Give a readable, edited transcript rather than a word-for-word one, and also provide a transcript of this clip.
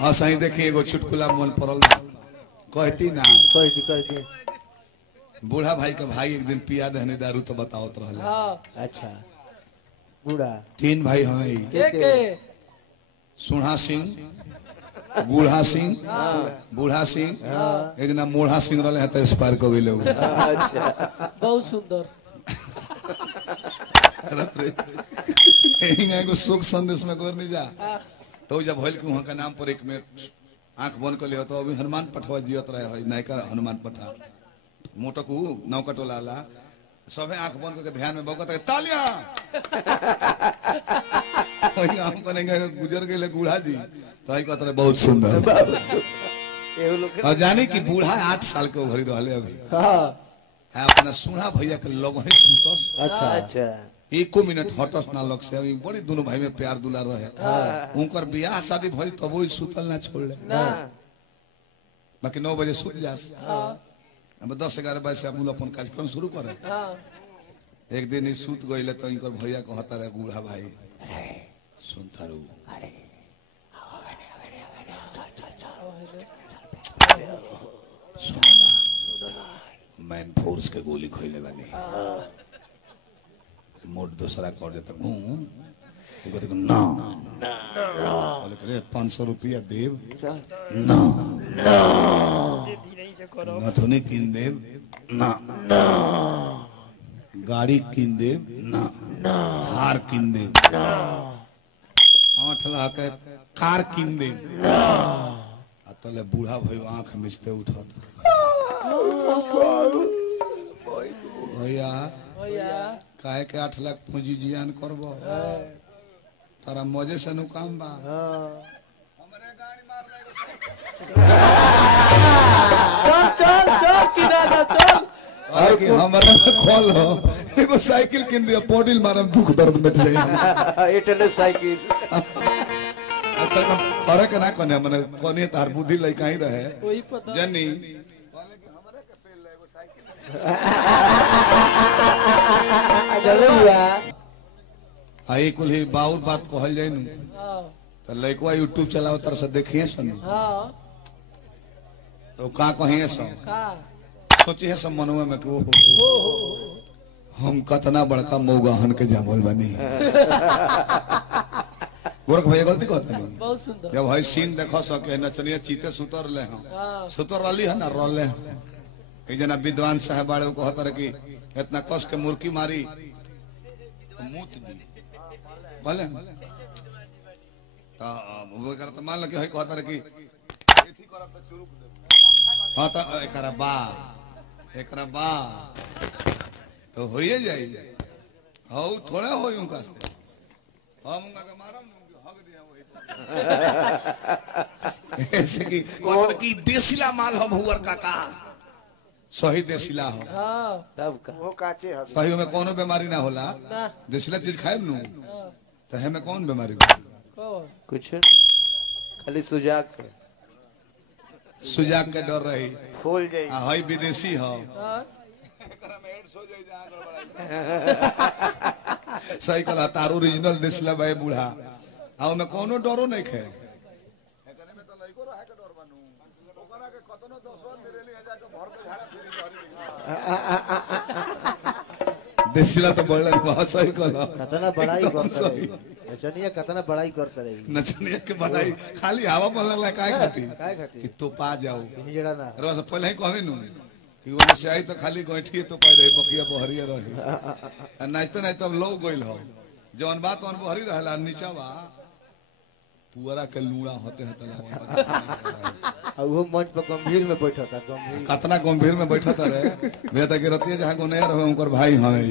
हाँ सही देखिए एगो चुटकुला मन पड़ल कहती ना कहती बूढ़ा भाई के भाई एक दिन पिया दहने दारू तो बतावत रहला। अच्छा बूढ़ा 3 भाई हमें के सुढ़ा सिंह बूढ़ा सिंह बूढ़ा सिंह एक दिन मोढ़ा सिंह रहे हैं तो एक्सपायर कर गए अच्छा बहुत सुंदर एगो सुख संदेश में कर नहीं जा तो जब भइल कि वहाँ का नाम पर 1 मिनट आंख बंद कर लिया तो अभी हनुमान पठवा जियत रहे है नायका हनुमान पठा मोटकू नौका टोला ला सबे आंख बंद करके ध्यान में बकत तालियां वही हम कनेंगे गुजर गए बूढ़ा जी तो ही कहते बहुत सुंदर और जाने कि बूढ़ा 8 साल के घरी रहले अभी अपना सुना भैया के लग ही सुतस अच्छा अच्छा 1 मिनट हटस ना लग से अभी बड़ी दोनों भाई में प्यार दुलार रहे उनकर बियाह शादी भइल तब वो सुतल ना छोड़ले बाकी 9 बजे सुत जास अब 10-11 बजे से हम अपन कार्यक्रम शुरू करे एक दिन ही सुत गइले तो इनकर भैया कहता रहे बूढ़ा भाई सुनता रू मैन फोर्स के गोली खोले बानी मोट दूसरा कर देता ना बोले करे 500 रुपया देव ना नथुनी किन देव ना गाड़ी किन देव ना हार किन देव 8 लाख के कार किन देव तले बूढ़ा भाई आंख मिचते उठा भैया काहे के 8 लाख पूंजी जियान करबो तारा मजे से नु काम बा हमरे गाड़ी मार चल किनारा चल अरे कि हमरा खोल हो एगो साइकिल किन दिया पोडिल मारम दुख दर्द मिट जाई एटले साइकिल तर करे के ना कोने माने कोनी तार बुद्धि लई काई रहे वही पता जनी चलो बुआ आई कुल ही बाउर बात कहल जाई नु त लइकवा YouTube चलाओ तर से देखिए सन हां तो का कहिए सन का सोचिए सब मनवा में कि हम कतना बड़का मौगाहन के जामल बनी गोरख भैया गलती कहता नहीं बहुत सुंदर जब भाई सीन देखो सके नचनिया चीते सुतर ले हम सुतर रही है ना रोले एक जना विद्वान साहब बाड़े को कहता रहे कि इतना कस के मुर्की मारी तो मूत दी बोले तो वो करत मान ल कि है कहता रहे कि एथी करब त चुरुक दे हां त एकरा बा तो होइए जाई हौ थोड़ा होई उनका से हम उनका के मारम ऐसे कि कौन की देसीला माल हम हुवर काका सही देसीला हो हां तब का वो काचे है सही में कोनो बीमारी ना होला ना देसीला चीज खाएब नु तो हमें कौन बीमारी कौन कुछ खाली सुजाक सुजाग के डर रही फूल जाई आ हई विदेशी हो हां एकरा में एड्स हो जाई सही कहला तार ओरिजिनल देसीला भाई बूढ़ा आ में कोनो डरो नहीं खे एकरे में तो लइको रहे के डर बनू ओकरा के कतनो 10 बार मिरेली है जाके भर के झाड़ा फिरी देसीला तो बोल बहुत सही कहला कतना बड़ाई करता रही नचनिया कतना बड़ाई करता रही नचनिया के बधाई खाली हवा बोलने ला काहे खाती कि तो पा जाओ जड़ा ना रोज पहले ही कहबे नु कि वहां से आई तो खाली गोइठिए तो पाई रहे बकिया बहरिया रही नहीं तो लोग गइल हो जौन बात वन बहरी रहला नीचा बा पुअरा के लूड़ा होते होते और वो मंच पर गंभीर में बैठा था गंभीर कतना गंभीर में बैठा रहे बेटा के रतिया जहां गुनेर हो उनकर भाई हवे